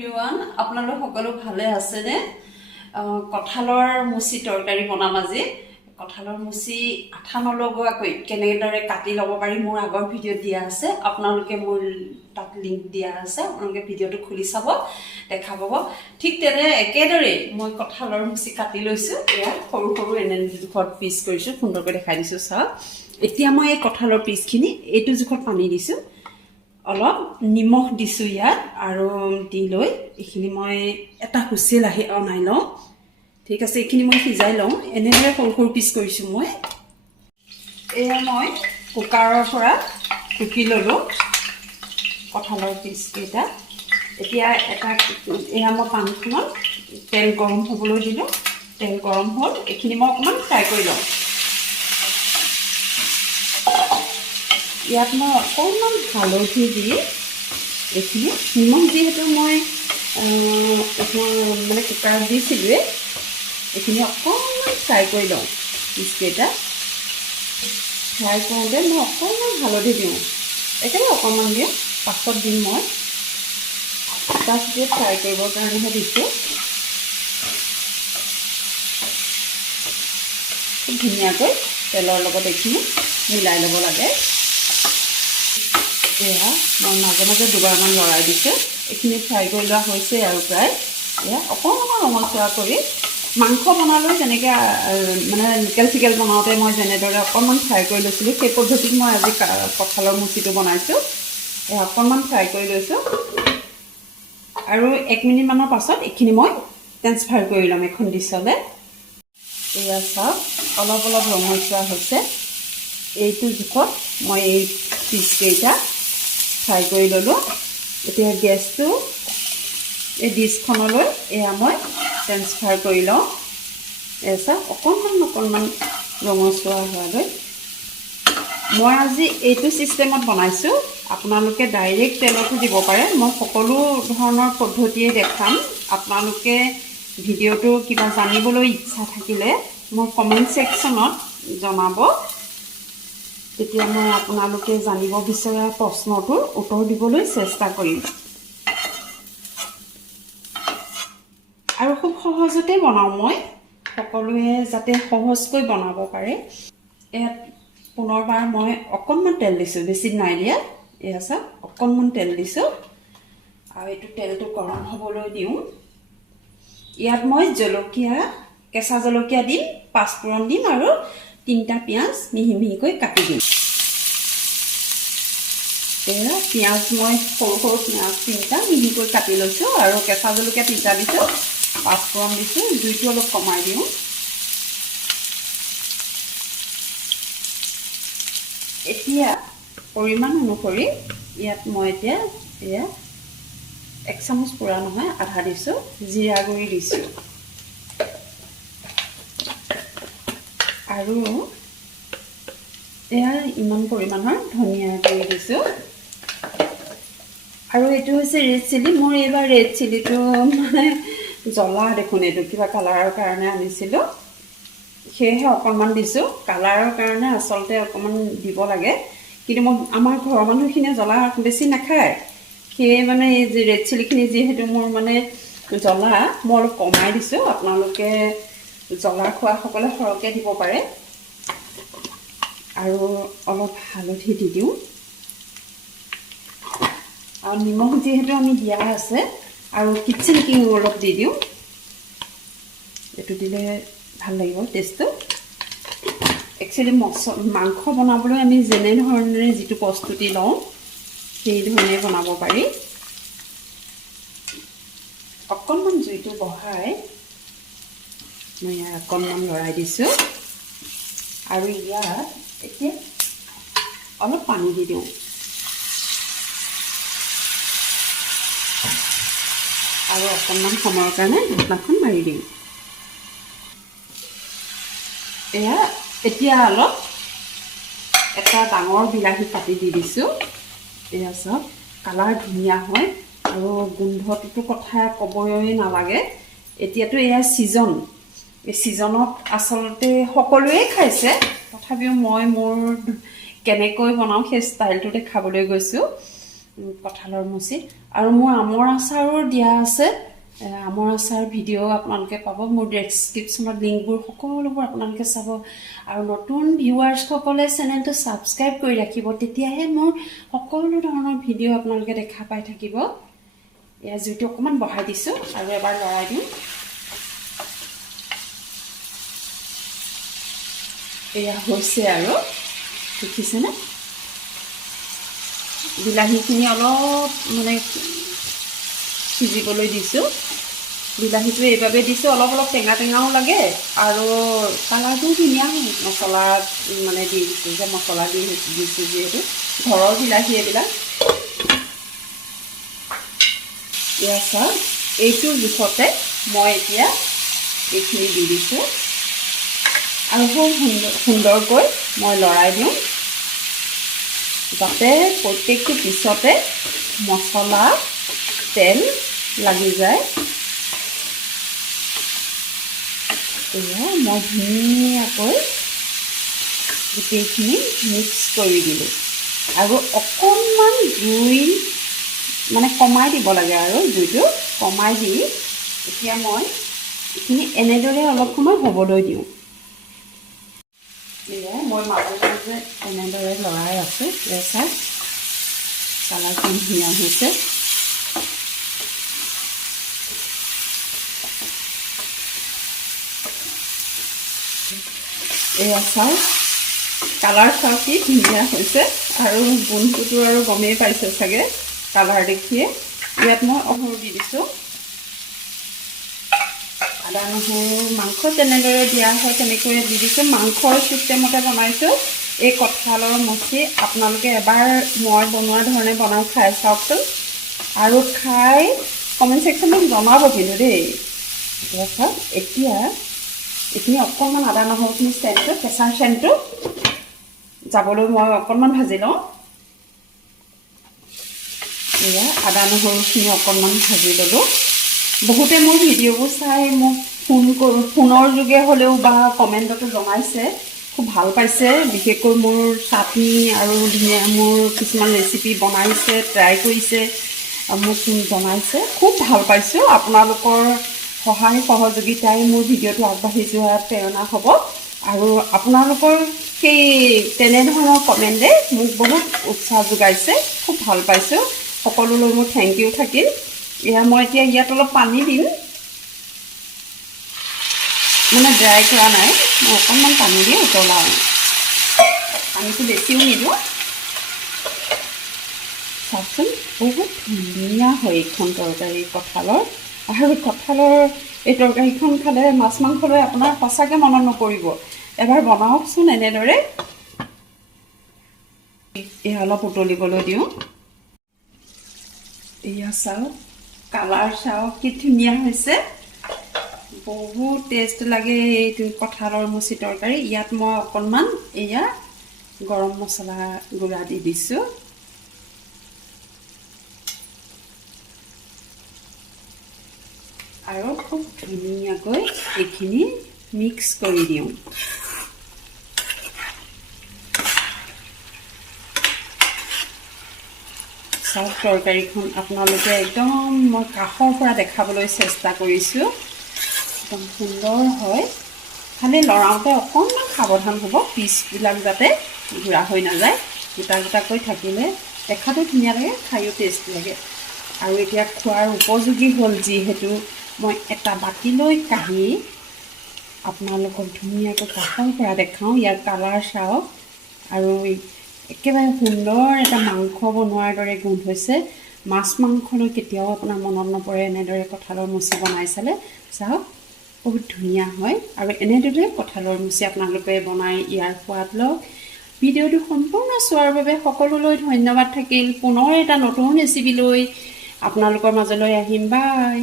everyone আপোনালোক সকলো ভালে আছেনে কঁঠালৰ মুচি তৰকাৰী বনাম আজি কঁঠালৰ মুচি আঠা নলগোৱাকৈ কেনেদৰে কাটি ল'ব পাৰি মোৰ আগৰ ভিডিঅ'ত দিয়া আছে আপোনালোকে মোৰ তাত লিংক দিয়া আছে আপোনালোকে ভিডিঅ'টো খুলি চাব দেখা পাব ঠিক তেনে একেদৰে মই কঁঠালৰ মুচি কাটি লৈছোঁ এয়া সৰু সৰু এনে জোখত পিচ কৰিছোঁ সুন্দৰকৈ দেখাই দিছোঁ চাওক এতিয়া মই এই কঁঠালৰ পিচখিনি এইটো জোখত পানী দিছোঁ অলপ নিমখ দিছোঁ ইয়াত আৰু দি লৈ এইখিনি মই এটা হুইছেল অনাই লওঁ ঠিক আছে এইখিনি মই সিজাই লওঁ এনেদৰে সৰু সৰু পিচ কৰিছোঁ মই এয়া মই কুকাৰৰ পৰা টুকি ল'লোঁ কঁঠালৰ পিচকেইটা এতিয়া এয়া মই পানীখনত তেল গৰম হ'বলৈ দিলোঁ তেল গৰম হ'ল এইখিনি মই অকণমান ফ্ৰাই কৰি লওঁ ইয়াত মই অকণমান হালধি দি এইখিনি নিমখ যিহেতু মই মানে কুকাৰত দিছিলোঁ এইখিনি অকণমান ফ্ৰাই কৰি লওঁ পিচকেইটা ফ্ৰাই কৰোঁতে মই অকণমান হালধি দিওঁ একেবাৰে অকণমান দিওঁ পাছত দিম মই তাৰপিছত ফ্ৰাই কৰিবৰ কাৰণেহে দিছোঁ খুব ধুনীয়াকৈ তেলৰ লগত এইখিনি মিলাই ল'ব লাগে এয়া মই মাজে মাজে দুবাৰমান লৰাই দিছোঁ এইখিনি ফ্ৰাই কৰি লোৱা হৈছে আৰু প্ৰায় এয়া অকণমান ৰঙচুৱা কৰি মাংস বনালেও যেনেকৈ মানে লোকেল চিকেন বনাওঁতে মই যেনেদৰে অকণমান ফ্ৰাই কৰি লৈছিলোঁ সেই পদ্ধতিত মই আজি কঁঠালৰ মুচিটো বনাইছোঁ এয়া অকণমান ফ্ৰাই কৰি লৈছোঁ আৰু 1 মিনিটমানৰ পাছত এইখিনি মই ট্ৰান্সফাৰ কৰি ল'ম এখন ডিছলৈ এয়া চাওক অলপ অলপ ৰঙচুৱা হৈছে এইটো জোখত মই এই পিচকেইটা ফ্ৰাই কৰি ল'লোঁ এতিয়া গেছটো এই ডিছখনলৈ এয়া মই ট্ৰান্সফাৰ কৰি লওঁ এয়া অকণমান ৰঙচুৱা হোৱালৈ মই আজি এইটো ছিষ্টেমত বনাইছোঁ আপোনালোকে ডাইৰেক্ট তেলতো দিব পাৰে মই সকলো ধৰণৰ পদ্ধতিয়ে দেখাম আপোনালোকে ভিডিঅ'টো কিবা জানিবলৈ ইচ্ছা থাকিলে মোৰ কমেণ্ট ছেকশ্যনত জনাব তেতিয়া মই আপোনালোকে জানিব বিচৰা প্ৰশ্নটোৰ উত্তৰ দিবলৈ চেষ্টা কৰিম আৰু খুব সহজতে বনাওঁ মই সকলোৱে যাতে সহজকৈ বনাব পাৰে ইয়াত পুনৰবাৰ মই অকণমান তেল দিছোঁ বেছি নাই দিয়া এয়া চাওক অকণমান তেল দিছোঁ আৰু এইটো তেলটো গৰম হ'বলৈ দিওঁ ইয়াত মই জলকীয়া কেঁচা জলকীয়া দিম পাঁচফোৰণ দিম আৰু 3টা পিঁয়াজ মিহি মিহিকৈ কাটি দিম এয়া পিঁয়াজ মই সৰু সৰু পিঁয়াজ 3টা মিহিকৈ কাটি লৈছোঁ আৰু কেঁচা জলকীয়া 3টা দিছোঁ পাঁচফোৰণ দিছোঁ জুইটো অলপ কমাই দিওঁ এতিয়া পৰিমাণ অনুসৰি ইয়াত মই এতিয়া এয়া 1 চামুচ পুৰা নহয় আধা দিছোঁ জিৰা গুড়ি দিছোঁ আৰু এয়া ইমান পৰিমাণৰ ধনিয়া গুড়ি দিছোঁ আৰু এইটো হৈছে ৰেড চিলি মোৰ এইবাৰ ৰেড চিলিটো মানে জ্বলা দেখোন এইটো কিবা কালাৰৰ কাৰণে আনিছিলোঁ সেয়েহে অকণমান দিছোঁ কালাৰৰ কাৰণে আচলতে অকণমান দিব লাগে কিন্তু মই আমাৰ ঘৰৰ মানুহখিনিয়ে জ্বলা বেছি নাখায় সেয়ে মানে এই যে ৰেড চিলিখিনি যিহেতু মোৰ মানে জ্বলা মই অলপ কমাই দিছোঁ আপোনালোকে জ্বলা খোৱাসকলে সৰহকৈ দিব পাৰে আৰু অলপ হালধি দি দিওঁ আৰু নিমখ যিহেতু আমি দিয়া আছে আৰু কিচেন কিং অলপ দি দিওঁ এইটো দিলে ভাল লাগিব টেষ্টটো একচুৱেলি মাংস বনাবলৈ আমি যেনেধৰণে যিটো প্ৰস্তুতি লওঁ সেই ধৰণে বনাব পাৰি অকণমান জুইটো বঢ়াই মই অকণমান লৰাই দিছোঁ আৰু ইয়াত এতিয়া অলপ পানী দি দিওঁ আৰু অকণমান সময়ৰ কাৰণে ঢাকনাখন মাৰি দিওঁ এয়া এতিয়া অলপ এটা ডাঙৰ বিলাহী কাটি দি দিছোঁ এয়া চাওক কালাৰ ধুনীয়া হয় আৰু গোন্ধটোতো কথা ক'বই নালাগে এতিয়াতো এয়া ছিজন এই ছিজনত আচলতে সকলোৱে খাইছে তথাপিও মই মোৰ কেনেকৈ বনাওঁ সেই ষ্টাইলটো দেখাবলৈ গৈছোঁ কঁঠালৰ মুচি আৰু মোৰ আমৰ আচাৰো দিয়া আছে আমৰ আচাৰ ভিডিঅ' আপোনালোকে পাব মোৰ ডেছক্ৰিপশ্যনত লিংকবোৰ সকলোবোৰ আপোনালোকে চাব আৰু নতুন ভিউৱাৰ্ছসকলে চেনেলটো ছাবস্ক্ৰাইব কৰি ৰাখিব তেতিয়াহে মোৰ সকলো ধৰণৰ ভিডিঅ' আপোনালোকে দেখা পাই থাকিব এয়া জুইটো অকণমান বঢ়াই দিছোঁ আৰু এবাৰ লৰাই দিওঁ এয়া হৈছে আৰু দেখিছেনে বিলাহীখিনি অলপ মানে সিজিবলৈ দিছোঁ বিলাহীটো এইভাবে দিছোঁ অলপ অলপ টেঙা টেঙাও লাগে আৰু কালাৰটোও ধুনীয়া হয় মছলা মানে দি দিছোঁ যে মছলা দিছোঁ যিহেতু ঘৰৰ বিলাহী এইবিলাক এয়া চাওক এইটো জোখতে মই এতিয়া এইখিনি দি দিছোঁ আৰু খুব সুন্দৰকৈ মই লৰাই দিওঁ যাতে প্ৰত্যেকটো পিছতে মছলা তেল লাগি যায় এয়া মই ধুনীয়াকৈ গোটেইখিনি মিক্স কৰি দিলোঁ আৰু অকণমান জুই মানে কমাই দিব লাগে আৰু জুইটো কমাই দি এতিয়া মই এইখিনি এনেদৰে অলপ সময় হ'বলৈ দিওঁ এয়া মই মাজে মাজে এনেদৰে লৰাই আছোঁ এয়া চাই কালাৰটো ধুনীয়া হৈছে এয়া চাওক কালাৰ চাওক কি ধুনীয়া হৈছে আৰু গোন্ধটো আৰু গমেই পাইছে চাগে কালাৰ দেখিয়ে ইয়াত মই নহৰু দি দিছোঁ আদা নহৰু মাংস যেনেদৰে দিয়া হয় তেনেকৈ দি দিছোঁ মাংসৰ চিষ্টেমতে বনাইছোঁ এই কঁঠালৰ মুচি আপোনালোকে এবাৰ মই বনোৱা ধৰণে বনাই খাই চাওকচোন আৰু খাই কমেণ্ট ছেকশ্যনত জনাব কিন্তু দেই এতিয়া চাওক এতিয়া এইখিনি অকণমান আদা নহৰুখিনি চেণ্টটো কেঁচাৰ চেণ্টটো যাবলৈ মই অকণমান ভাজি লওঁ এয়া আদা নহৰুখিনি অকণমান ভাজি ল'লোঁ বহুতে মোৰ ভিডিঅ'বোৰ চাই মোক ফোনৰ যোগে হ'লেও বা কমেণ্টতো জনাইছে খুব ভাল পাইছে বিশেষকৈ মোৰ চাটনি আৰু ধুনীয়া মোৰ কিছুমান ৰেচিপি বনাইছে ট্ৰাই কৰিছে মোক জনাইছে খুব ভাল পাইছোঁ আপোনালোকৰ সহায় সহযোগিতাই মোৰ ভিডিঅ'টো আগবাঢ়ি যোৱাত প্ৰেৰণা হ'ব আৰু আপোনালোকৰ সেই তেনেধৰণৰ কমেণ্টে মোক বহুত উৎসাহ যোগাইছে খুব ভাল পাইছোঁ সকলোলৈ মোৰ থেংক ইউ থাকিল এয়া মই এতিয়া ইয়াত অলপ পানী দিম মানে ড্ৰাই কৰা নাই মই অকণমান পানী দি উতলাওঁ পানীটো বেছিও নিদিওঁ চাওকচোন বহুত ধুনীয়া হয় এইখন তৰকাৰী কঁঠালৰ আৰু কঁঠালৰ এই তৰকাৰীখন খালে মাছ মাংসলৈ আপোনাৰ সঁচাকৈ মনত নপৰিব এবাৰ বনাওকচোন এনেদৰে এয়া অলপ উতলিবলৈ দিওঁ এয়া চাওক কালাৰ চাওক কি ধুনীয়া হৈছে বহুত টেষ্ট লাগে এইটো কঁঠালৰ মুচি তৰকাৰী ইয়াত মই অকণমান এয়া গৰম মছলা গুড়া দি দিছোঁ আৰু খুব ধুনীয়াকৈ এইখিনি মিক্স কৰি দিওঁ চাওক তৰকাৰীখন আপোনালোকে একদম মই কাষৰ পৰা দেখাবলৈ চেষ্টা কৰিছোঁ একদম সুন্দৰ হয় খালি লৰাওঁতে অকণমান সাৱধান হ'ব পিচবিলাক যাতে গুড়া হৈ নাযায় গোটা গোটাকৈ থাকিলে দেখাটো ধুনীয়া লাগে খায়ো টেষ্ট লাগে আৰু এতিয়া খোৱাৰ উপযোগী হ'ল যিহেতু মই এটা বাতিলৈ কাঢ়ি আপোনালোকক ধুনীয়াকৈ কাষৰ পৰা দেখাওঁ ইয়াৰ কালাৰ চাওক আৰু একেবাৰে সুন্দৰ এটা মাংস বনোৱাৰ দৰে গোন্ধ হৈছে মাছ মাংসলৈ কেতিয়াও আপোনাৰ মনত নপৰে এনেদৰে কঁঠালৰ মুচি বনাই চালে চাওক বহুত ধুনীয়া হয় আৰু এনেদৰে কঁঠালৰ মুচি আপোনালোকে বনাই ইয়াৰ সোৱাদ লওক ভিডিঅ'টো সম্পূৰ্ণ চোৱাৰ বাবে সকলোলৈ ধন্যবাদ থাকিল পুনৰ এটা নতুন ৰেচিপি লৈ আপোনালোকৰ মাজলৈ আহিম বাই